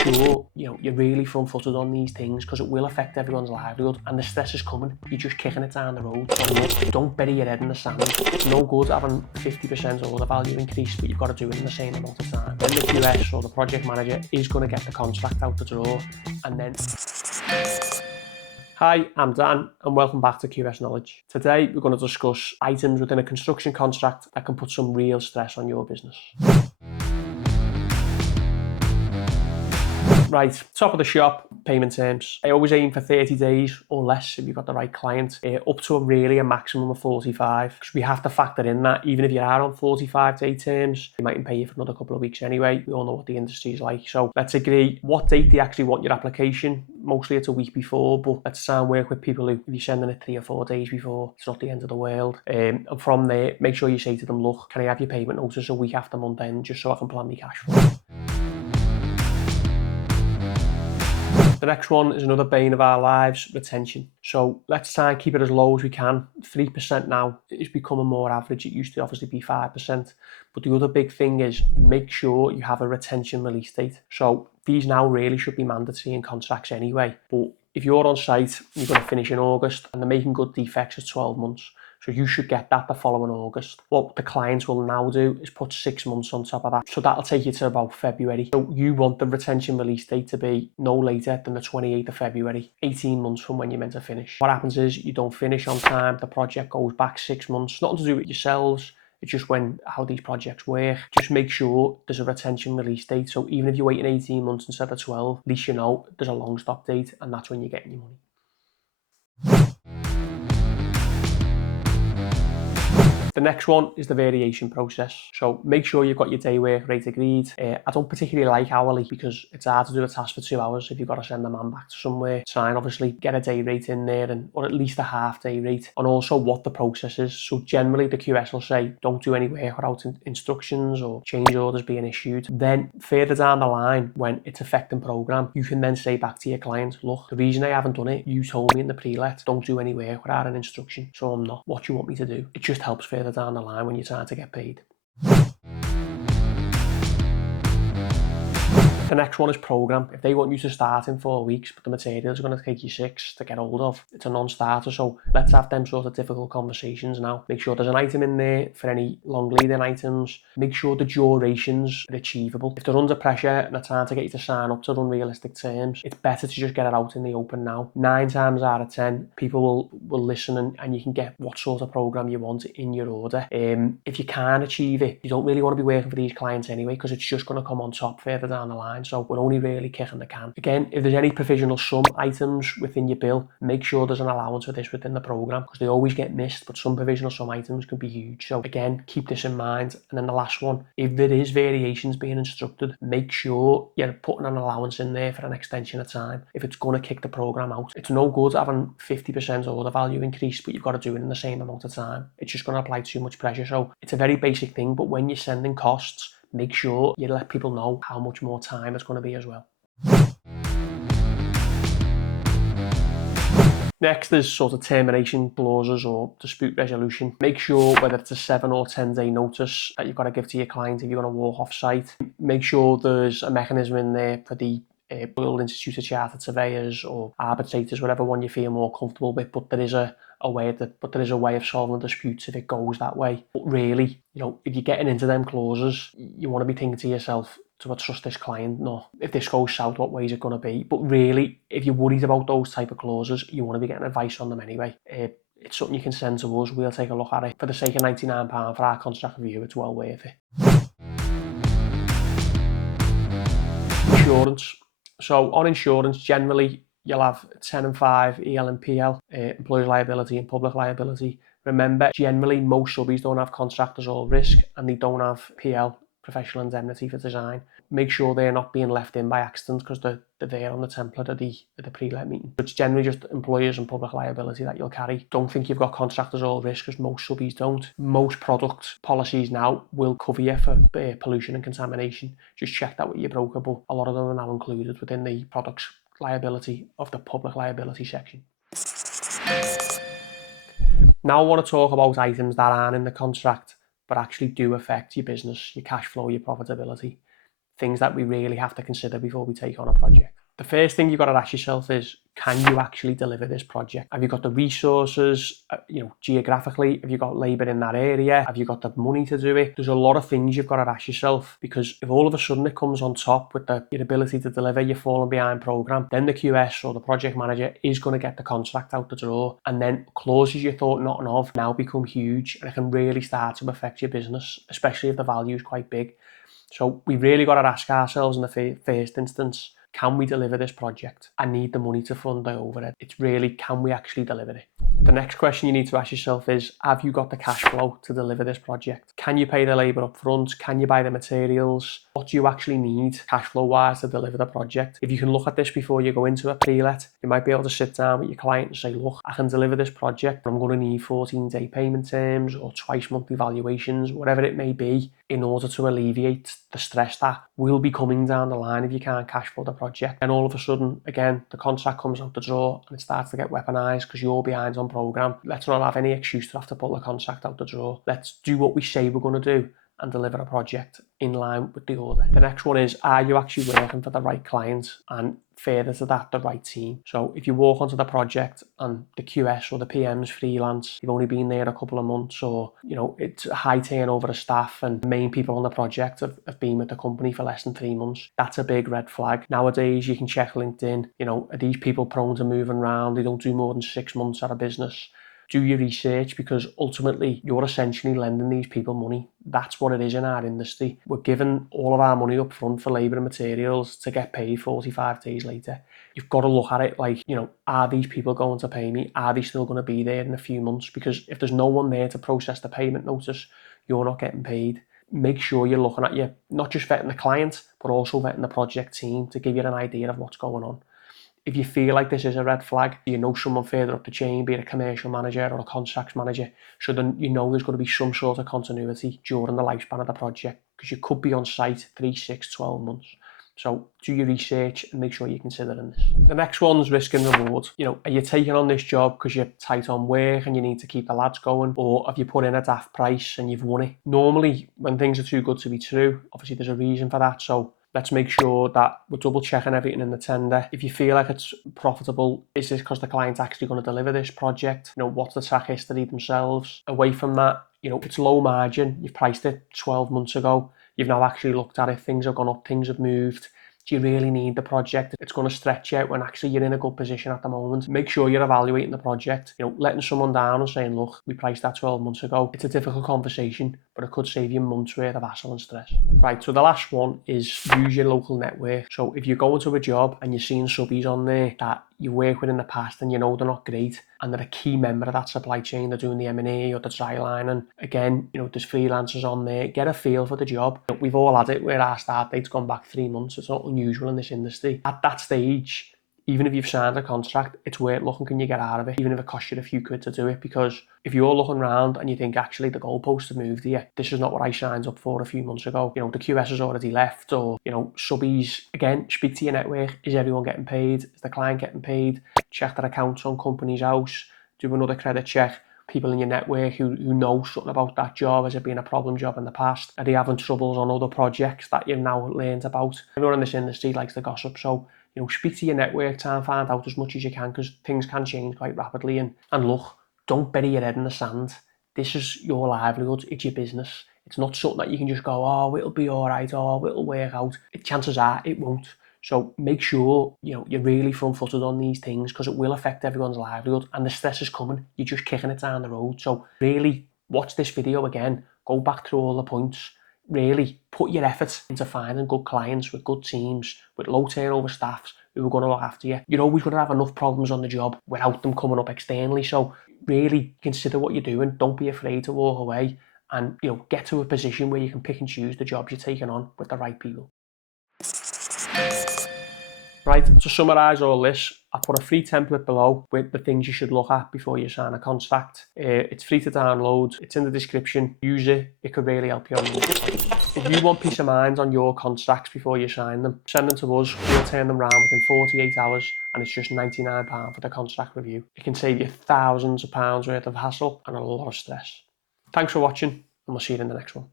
sure you're really front-footed on these things, because it will affect everyone's livelihood, and the stress is coming. You're just kicking it down the road. So look, don't bury your head in the sand. It's no good having 50% order value increase, but you've got to do it in the same amount of time. Then the QS or the project manager is going to get the contract out the door, and then... Hi, I'm Dan, and welcome back to QS Knowledge. Today, we're going to discuss items within a construction contract that can put some real stress on your business. Right, top of the shop, payment terms. I always aim for 30 days or less if you've got the right client, up to a maximum of 45, because we have to factor in that even if you are on 45-day terms, they mightn't pay you for another couple of weeks anyway. We all know what the industry is like. So let's agree what date they actually want your application. Mostly it's a week before, but let's try and work with people who, if you're sending it 3 or 4 days before, it's not the end of the world. And from there, make sure you say to them, look, can I have your payment notice a week after month end, just so I can plan my cash flow. The next one is another bane of our lives, retention. So let's try and keep it as low as we can. 3% now is becoming more average. It used to obviously be 5%. But the other big thing is make sure you have a retention release date. So these now really should be mandatory in contracts anyway. But if you're on site, you're going to finish in August and they're making good defects at 12 months. So you should get that the following August. What the clients will now do is put 6 months on top of that. So that'll take you to about February. So you want the retention release date to be no later than the 28th of February, 18 months from when you're meant to finish. What happens is you don't finish on time, the project goes back 6 months. Nothing to do with yourselves. It's just how these projects work. Just make sure there's a retention release date. So even if you're waiting 18 months instead of 12, at least you know there's a long stop date, and that's when you're getting your money. The next one is the variation process. So make sure you've got your day work rate agreed. I don't particularly like hourly because it's hard to do a task for 2 hours if you've got to send a man back to somewhere. Try and obviously get a day rate in there, or at least a half day rate, and also what the process is. So generally the QS will say don't do any work without instructions or change orders being issued. Then further down the line, when it's affecting program, you can then say back to your client, look, the reason I haven't done it, you told me in the pre-let, don't do any work without an instruction, so I'm not. What do you want me to do? It just helps further down the line when you're trying to get paid. The next one is program. If they want you to start in 4 weeks, but the materials are going to take you 6 to get hold of, it's a non-starter. So let's have them sort of difficult conversations now. Make sure there's an item in there for any long leading items. Make sure the durations are achievable. If they're under pressure and they're trying to get you to sign up to unrealistic terms, it's better to just get it out in the open now. 9 times out of 10, people will listen, and you can get what sort of program you want in your order. If you can't achieve it, you don't really want to be working for these clients anyway, because it's just going to come on top further down the line. So we're only really kicking the can. Again, if there's any provisional sum items within your bill, make sure there's an allowance for this within the program, because they always get missed, but some provisional sum items can be huge. So again, keep this in mind. And then the last one, if there is variations being instructed, make sure you're putting an allowance in there for an extension of time if it's going to kick the program out. It's no good having 50% order value increase, but you've got to do it in the same amount of time. It's just going to apply too much pressure. So it's a very basic thing, but when you're sending costs, make sure you let people know how much more time it's going to be as well. Next is sort of termination clauses or dispute resolution. Make sure whether it's a 7 or 10 day notice that you've got to give to your client if you're going to walk off site. Make sure there's a mechanism in there for the Royal Institute of Chartered Surveyors or arbitrators, whatever one you feel more comfortable with, but there is a way of solving disputes if it goes that way. But really, if you're getting into them clauses, you want to be thinking to yourself, do I trust this client? No. If this goes south, what way is it going to be? But really, if you're worried about those type of clauses, you want to be getting advice on them anyway. It's something you can send to us. We'll take a look at it. For the sake of £99 for our contract review, it's well worth it. Insurance. So on insurance, generally, you'll have 10 and 5 EL and PL, employer's liability and public liability. Remember, generally, most subbies don't have contractors or risk, and they don't have PL, professional indemnity for design. Make sure they're not being left in by accident, because they're there on the template of the pre-let meeting. It's generally just employers and public liability that you'll carry. Don't think you've got contractors or risk, because most subbies don't. Most product policies now will cover you for pollution and contamination. Just check that with your broker, but a lot of them are now included within the product's liability of the public liability section. Now I want to talk about items that aren't in the contract but actually do affect your business, your cash flow, your profitability. things that we really have to consider before we take on a project. The first thing you've got to ask yourself is, can you actually deliver this project? Have you got the resources, geographically? Have you got labour in that area? Have you got the money to do it? There's a lot of things you've got to ask yourself, because if all of a sudden it comes on top with your ability to deliver your falling behind program, then the QS or the project manager is going to get the contract out the door, and then clauses you thought nothing of now become huge, and it can really start to affect your business, especially if the value is quite big. So we really got to ask ourselves in the first instance, can we deliver this project? I need the money to fund the overhead. It's really, can we actually deliver it? The next question you need to ask yourself is, have you got the cash flow to deliver this project? Can you pay the labour up front? Can you buy the materials? What do you actually need cash flow wise to deliver the project? If you can look at this before you go into a pre-let, you might be able to sit down with your client and say, look, I can deliver this project, but I'm going to need 14-day payment terms or twice monthly valuations, whatever it may be, in order to alleviate the stress that will be coming down the line if you can't cash flow the project. And all of a sudden, again, the contract comes out the door and it starts to get weaponized because you're behind on program. Let's not have any excuse to have to pull the contract out the drawer. Let's do what we say we're going to do and deliver a project in line with the order. The next one is, are you actually working for the right client? And further to that, the right team. So if you walk onto the project and the QS or the PM's freelance, you've only been there a couple of months, or it's a high turnover of staff and the main people on the project have been with the company for less than 3 months, that's a big red flag. Nowadays you can check LinkedIn, are these people prone to moving around? They don't do more than 6 months at a business. Do your research, because ultimately you're essentially lending these people money. That's what it is in our industry. We're giving all of our money up front for labour and materials to get paid 45 days later. You've got to look at it like, are these people going to pay me? Are they still going to be there in a few months? Because if there's no one there to process the payment notice, you're not getting paid. Make sure you're looking at not just vetting the client, but also vetting the project team to give you an idea of what's going on. If you feel like this is a red flag, someone further up the chain, be it a commercial manager or a contracts manager, so then there's going to be some sort of continuity during the lifespan of the project, because you could be on site 3, 6, 12 months. So do your research and make sure you're considering this. The next one's risk and reward. Are you taking on this job because you're tight on work and you need to keep the lads going, or have you put in a daft price and you've won it? Normally, when things are too good to be true, obviously there's a reason for that. So let's make sure that we're double checking everything in the tender. If you feel like it's profitable, is this because the client's actually going to deliver this project? What's the track history themselves? Away from that, if it's low margin, you've priced it 12 months ago, you've now actually looked at it, things have gone up, things have moved. Do you really need the project? It's going to stretch you out when actually you're in a good position at the moment. Make sure you're evaluating the project. Letting someone down and saying, look, we priced that 12 months ago. It's a difficult conversation, but it could save you months worth of hassle and stress. Right, so the last one is use your local network. So if you're going to a job and you're seeing subbies on there that you work with in the past and they're not great, and they're a key member of that supply chain, they're doing the M&A or the dry line, and again, there's freelancers on there, get a feel for the job. We've all had it where our start date's gone back 3 months. It's not unusual in this industry. At that stage, even if you've signed a contract, it's worth looking, can you get out of it, even if it costs you a few quid to do it? Because if you're looking around and you think, actually, the goalposts have moved here, this is not what I signed up for a few months ago, the QS has already left, or, subbies, again, speak to your network. Is everyone getting paid? Is the client getting paid? Check their accounts on company's house, do another credit check. People in your network who know something about that job, has it been a problem job in the past? Are they having troubles on other projects that you've now learned about? Everyone in this industry likes to gossip, so speak to your network, try and find out as much as you can, because things can change quite rapidly. And look, don't bury your head in the sand. This is your livelihood, it's your business. It's not something that you can just go, oh, it'll be all right, oh, it'll work out. Chances are it won't. So make sure you're really front-footed on these things, because it will affect everyone's livelihood, and the stress is coming. You're just kicking it down the road. So really watch this video again, go back through all the points, really put your effort into finding good clients with good teams, with low turnover staffs who are going to look after you. You're always going to have enough problems on the job without them coming up externally. So really consider what you're doing. Don't be afraid to walk away, and get to a position where you can pick and choose the jobs you're taking on with the right people. Right, to summarise all this, I've put a free template below with the things you should look at before you sign a contract. It's free to download, it's in the description. Use it, it could really help you on this. If you want peace of mind on your contracts before you sign them, send them to us. We'll turn them around within 48 hours, and it's just £99 for the contract review. It can save you thousands of pounds worth of hassle and a lot of stress. Thanks for watching, and we'll see you in the next one.